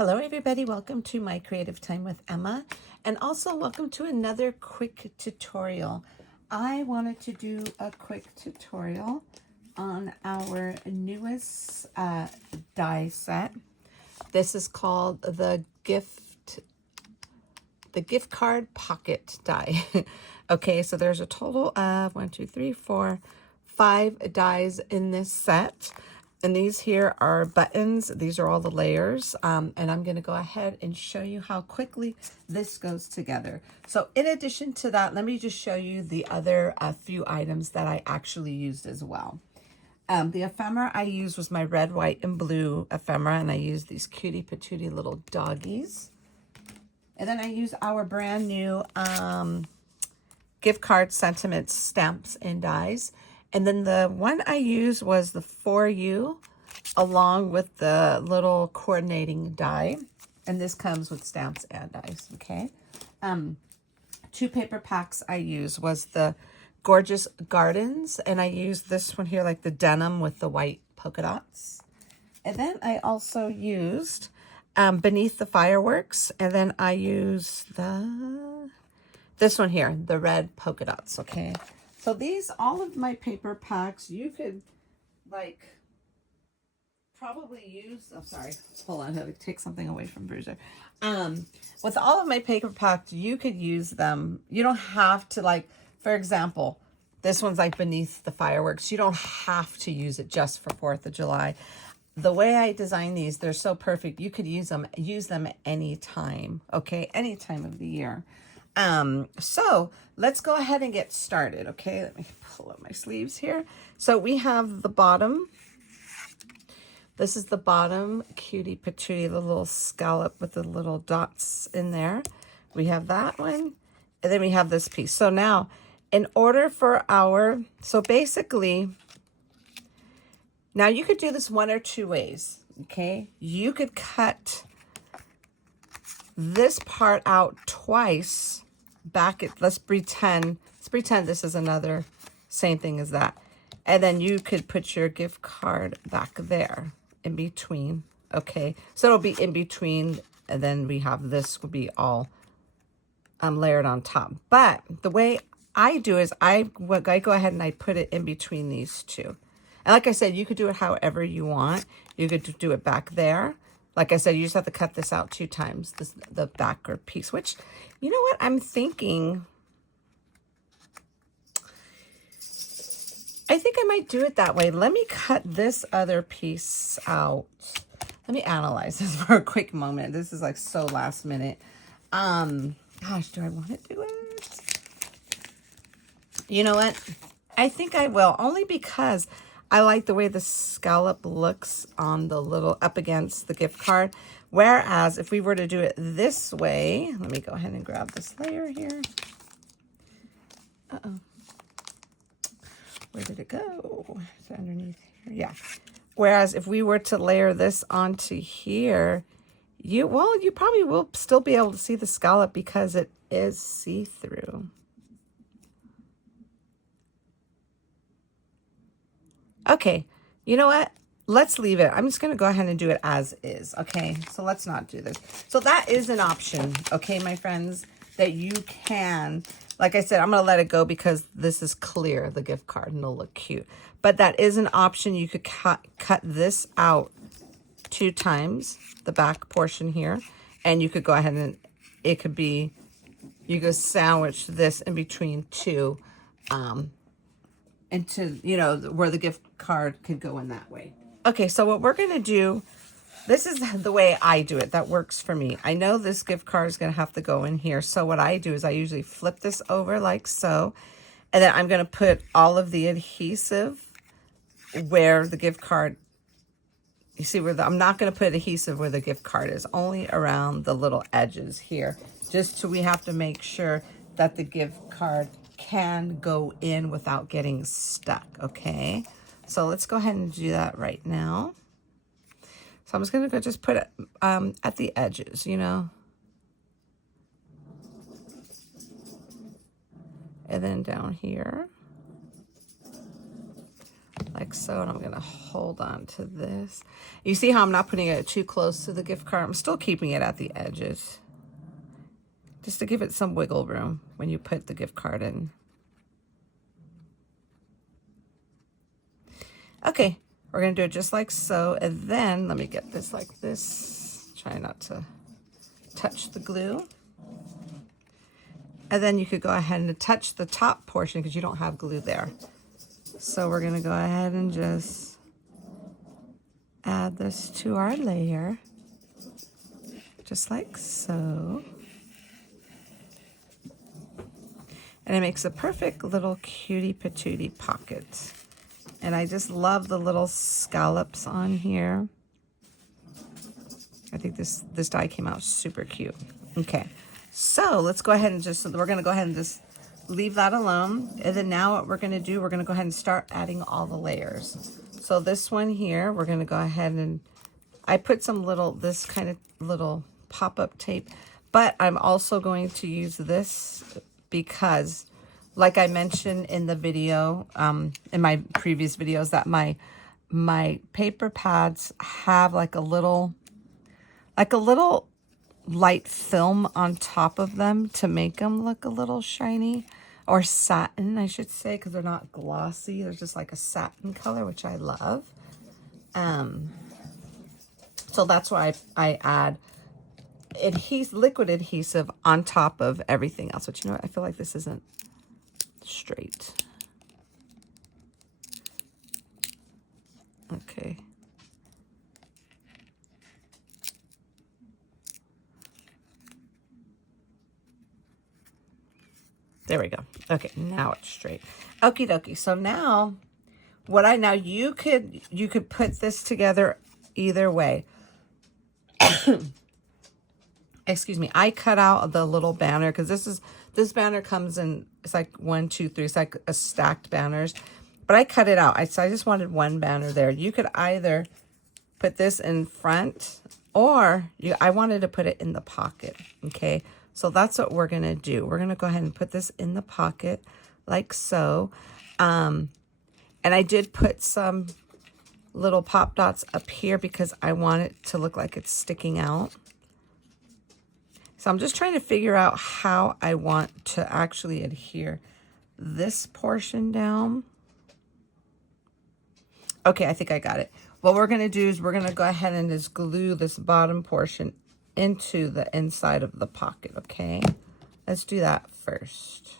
Hello everybody, welcome to my creative time with Emma, and also welcome to another quick tutorial. I wanted to do a quick tutorial on our newest die set. This is called the gift card pocket die. Okay, so there's a total of 5 dies in this set. And these here are buttons. These are all the layers. And I'm going to go ahead and show you how quickly this goes together. So in addition to that, let me just show you the other few items that I actually used as well. The ephemera I used was my red, white, and blue ephemera. And I used these cutie patootie little doggies. And then I used our brand new gift card sentiments stamps and dies. And then the one I used was the For You, along with the little coordinating die. And this comes with stamps and dies, okay? 2 paper packs I used was the Gorgeous Gardens. And I used this one here, like the denim with the white polka dots. And then I also used Beneath the Fireworks. And then I used this one here, the red polka dots, okay? So these, all of my paper packs, you could like probably use, oh, sorry, hold on, I have to take something away from Bruiser. With all of my paper packs, you could use them. You don't have to, like, for example, this one's like Beneath the Fireworks. You don't have to use it just for 4th of July. The way I design these, they're so perfect. You could use them anytime, okay? Any time of the year. So let's go ahead and get started. Okay, let me pull up my sleeves here. So we have the bottom. This is the bottom cutie patootie, the little scallop with the little dots in there. We have that one, and then we have this piece. So now, in order for so basically, now you could do this one or two ways. Okay, you could cut this part out twice. Let's pretend this is another same thing as that, and then you could put your gift card back there in between. Okay, so it'll be in between, and then we have this will be all layered on top. But the way I do is I go ahead and I put it in between these two. And like I said, you could do it however you want. You could do it back there. Like I said, you just have to cut this out 2 times, the backer piece, which, you know what, I'm thinking, I think I might do it that way. Let me cut this other piece out. Let me analyze this for a quick moment. This is like so last minute. Gosh, do I want to do it? You know what? I think I will, only because I like the way the scallop looks on the little up against the gift card. Whereas if we were to do it this way, let me go ahead and grab this layer here. Uh-oh. Where did it go? It's underneath here. Yeah. Whereas if we were to layer this onto here, you probably will still be able to see the scallop because it is see-through. Okay, you know what? Let's leave it. I'm just going to go ahead and do it as is, okay? So let's not do this. So that is an option, okay, my friends, that you can, like I said, I'm going to let it go because this is clear, the gift card, and it'll look cute. But that is an option. You could cut this out 2 times, the back portion here, and you could go ahead and it could be, you could sandwich this in between 2, into, you know, where the gift card could go in that way. Okay, so what we're going to do, this is the way I do it. That works for me. I know this gift card is going to have to go in here. So what I do is I usually flip this over like so. And then I'm going to put all of the adhesive where the gift card, you see where I'm not going to put adhesive where the gift card is, only around the little edges here. Just so we have to make sure that the gift card can go in without getting stuck, okay? So let's go ahead and do that right now. So I'm just going to go just put it at the edges, you know. And then down here. like so, and I'm gonna hold on to this. You see how I'm not putting it too close to the gift card? I'm still keeping it at the edges, just to give it some wiggle room when you put the gift card in. Okay, we're gonna do it just like so, and then let me get this like this. Try not to touch the glue. And then you could go ahead and touch the top portion because you don't have glue there. So we're gonna go ahead and just add this to our layer, just like so. And it makes a perfect little cutie patootie pocket. And I just love the little scallops on here. I think this die came out super cute. Okay, so let's go ahead and we're gonna go ahead and just leave that alone. And then now what we're gonna do, we're gonna go ahead and start adding all the layers. So this one here, we're gonna go ahead and, I put some this kind of little pop-up tape, but I'm also going to use this because, like I mentioned in the video, in my previous videos, that my paper pads have like a little light film on top of them to make them look a little shiny, or satin, I should say, because they're not glossy. They're just like a satin color, which I love. So that's why I add liquid adhesive on top of everything else. But you know what? I feel like this isn't straight. Okay. There we go. Okay, now it's straight. Okie dokie. So now, you could put this together either way. Excuse me. I cut out the little banner because this banner comes in, it's like 1, 2, 3. It's like a stacked banners, but I cut it out. So I just wanted one banner there. You could either put this in front, or I wanted to put it in the pocket. Okay. So that's what we're going to do. We're going to go ahead and put this in the pocket like so. And I did put some little pop dots up here because I want it to look like it's sticking out. So I'm just trying to figure out how I want to actually adhere this portion down. Okay, I think I got it. What we're going to do is we're going to go ahead and just glue this bottom portion into the inside of the pocket, okay? Let's do that first.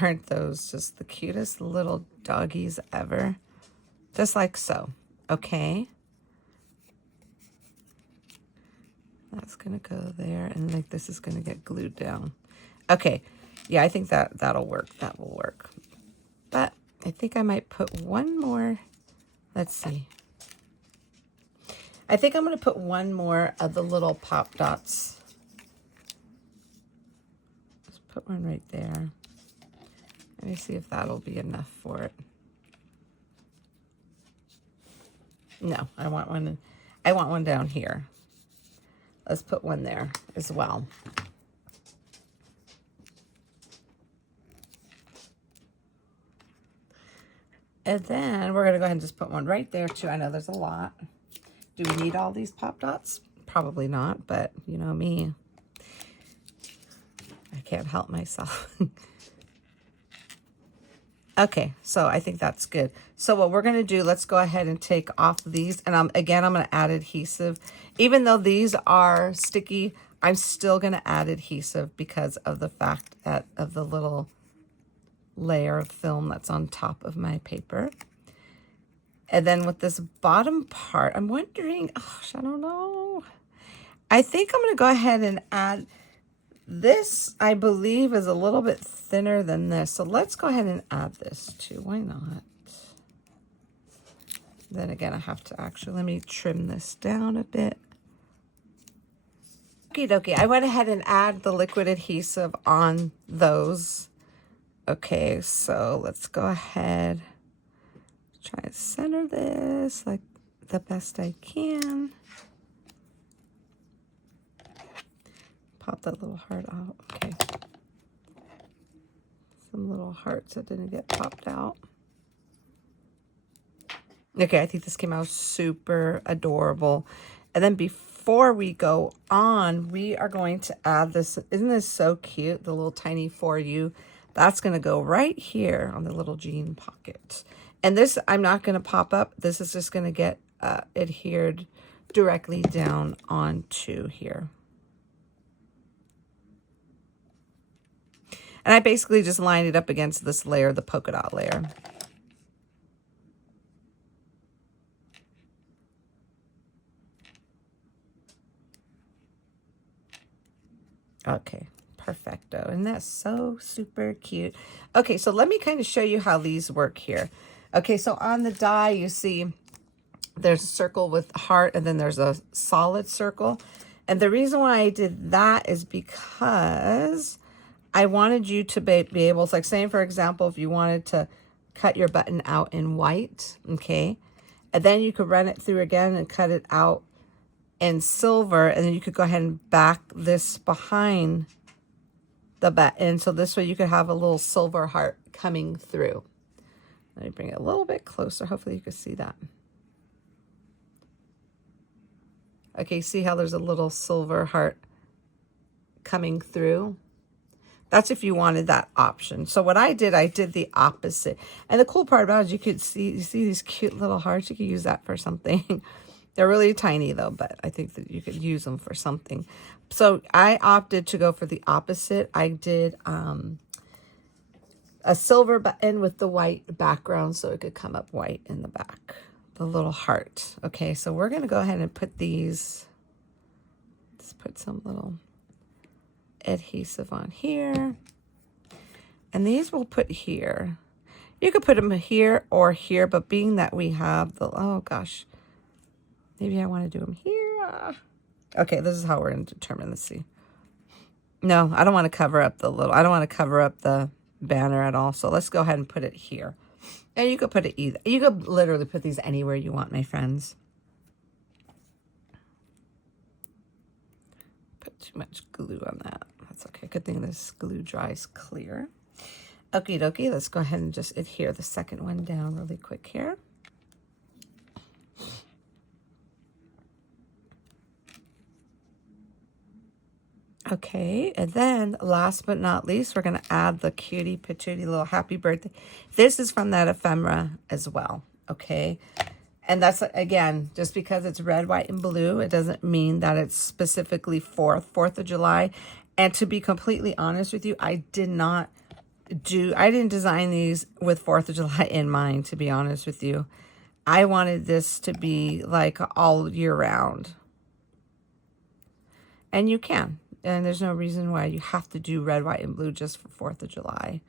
Aren't those just the cutest little doggies ever? Just like so, okay? That's gonna go there, and like this is gonna get glued down. Okay, yeah, I think that'll work. That will work. But I think I might put one more. Let's see. I think I'm going to put one more of the little pop dots. Let's put one right there. Let me see if that'll be enough for it. No, I want one down here. Let's put one there as well. And then we're going to go ahead and just put one right there too. I know there's a lot. Do we need all these pop dots? Probably not, but you know me. I can't help myself. Okay, so I think that's good. So what we're going to do, let's go ahead and take off these. And again, I'm going to add adhesive. Even though these are sticky, I'm still going to add adhesive because of the fact of the little layer of film that's on top of my paper. And then with this bottom part, I'm wondering, I don't know. I think I'm going to go ahead and add this. I believe is a little bit thinner than this. So let's go ahead and add this too. Why not? Then again, I have to actually, let me trim this down a bit. Okie dokie. I went ahead and add the liquid adhesive on those. Okay, so let's go ahead. Try to center this like the best I can. Pop that little heart out. Okay. So some little hearts that didn't get popped out. Okay, I think this came out super adorable. And then before we go on, we are going to add this. Isn't this so cute? The little tiny for you. That's going to go right here on the little jean pocket. And this, I'm not going to pop up. This is just going to get adhered directly down onto here. And I basically just lined it up against this layer, the polka dot layer. Okay, perfecto. And that's so super cute. Okay, so let me kind of show you how these work here. Okay, so on the die, you see there's a circle with heart, and then there's a solid circle. And the reason why I did that is because I wanted you to be able, it's like saying, for example, if you wanted to cut your button out in white, okay, and then you could run it through again and cut it out in silver, and then you could go ahead and back this behind the button, so this way you could have a little silver heart coming through. Let me bring it a little bit closer. Hopefully you can see that. Okay, see how there's a little silver heart coming through? That's if you wanted that option. So what I did the opposite. And the cool part about it is you see these cute little hearts. You could use that for something. They're really tiny though, but I think that you could use them for something. So I opted to go for the opposite. I did a silver button with the white background so it could come up white in the back. The little heart. Okay, so we're going to go ahead and put these, let's put some little adhesive on here. And these we'll put here. You could put them here or here, but being that we have the, oh gosh, maybe I want to do them here. Okay, this is how we're going to determine, let's see. No, I don't want to cover up the little, I don't want to cover up the banner at all. So let's go ahead and put it here. And you could put it either. You could literally put these anywhere you want, my friends. Put too much glue on that. That's okay. Good thing this glue dries clear. Okie dokie. Let's go ahead and just adhere the second one down really quick here. Okay, and then last but not least, we're going to add the cutie patootie little happy birthday. This is from that ephemera as well, okay? And that's, again, just because it's red, white, and blue, it doesn't mean that it's specifically for 4th of July. And to be completely honest with you, I didn't design these with 4th of July in mind, to be honest with you. I wanted this to be like all year round. And you can. And there's no reason why you have to do red, white, and blue just for 4th of July.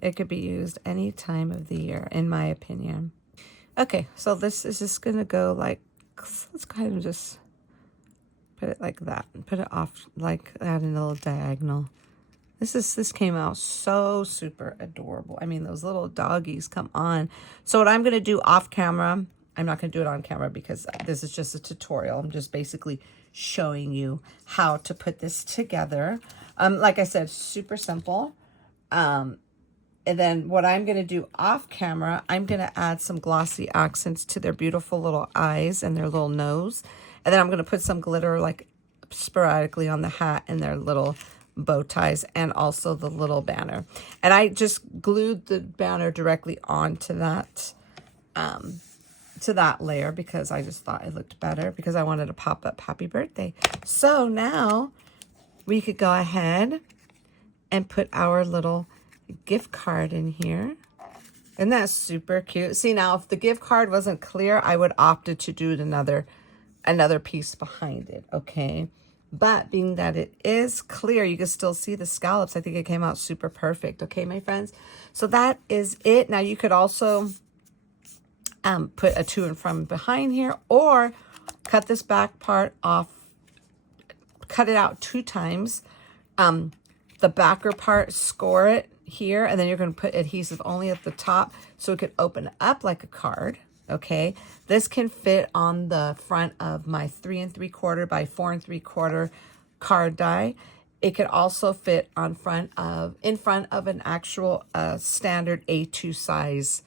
It could be used any time of the year, in my opinion. Okay, so this is just going to go like, let's go ahead and just put it like that. And put it off, like add a little diagonal. This came out so super adorable. I mean, those little doggies, come on. So what I'm going to do off camera, I'm not going to do it on camera because this is just a tutorial. I'm just basically showing you how to put this together. Like I said, super simple. And then what I'm going to do off camera, I'm going to add some glossy accents to their beautiful little eyes and their little nose. And then I'm going to put some glitter like sporadically on the hat and their little bow ties and also the little banner. And I just glued the banner directly onto that layer because I just thought it looked better because I wanted to pop up happy birthday. So now we could go ahead and put our little gift card in here. And that's super cute. See, now if the gift card wasn't clear, I would opted to do another piece behind it, okay? But being that it is clear, you can still see the scallops. I think it came out super perfect, okay, my friends? So that is it. Now you could also put a to and from behind here, or cut this back part off, cut it out 2 times. The backer part, score it here, and then you're going to put adhesive only at the top so it could open up like a card, okay? This can fit on the front of my 3 3/4 by 4 3/4 card die. It could also fit in front of an actual standard A2 size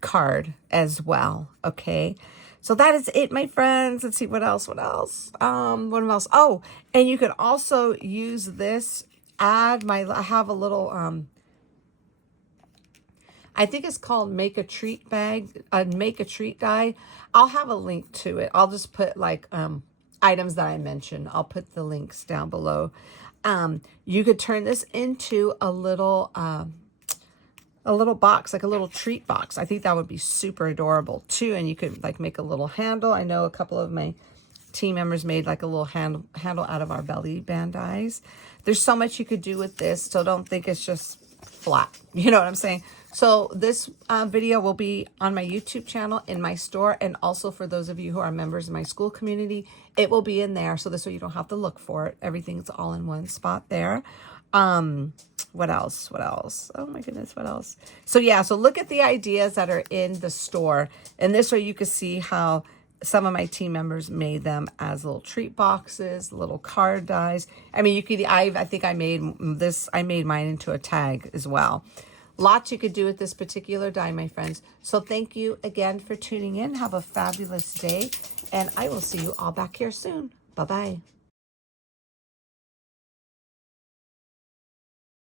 card as well. Okay, so that is it, my friends. Let's see what else. What else? Oh, and you could also use this. I have a little I think it's called Make a Treat bag, Make a Treat die. I'll have a link to it. I'll just put like items that I mentioned. I'll put the links down below. You could turn this into a little box, like a little treat box. I think that would be super adorable too. And you could like make a little handle. I know a couple of my team members made like a little handle out of our belly band dies. There's so much you could do with this, so don't think it's just flat. You know what I'm saying? So this video will be on my YouTube channel, in my store, and also for those of you who are members of my school community, it will be in there. So this way you don't have to look for it. Everything's all in one spot there. What else? Oh my goodness, what else? So yeah, so look at the ideas that are in the store. And this way you can see how some of my team members made them as little treat boxes, little card dies. I mean, you could, I think I made mine into a tag as well. Lots you could do with this particular die, my friends. So thank you again for tuning in. Have a fabulous day, and I will see you all back here soon. Bye-bye.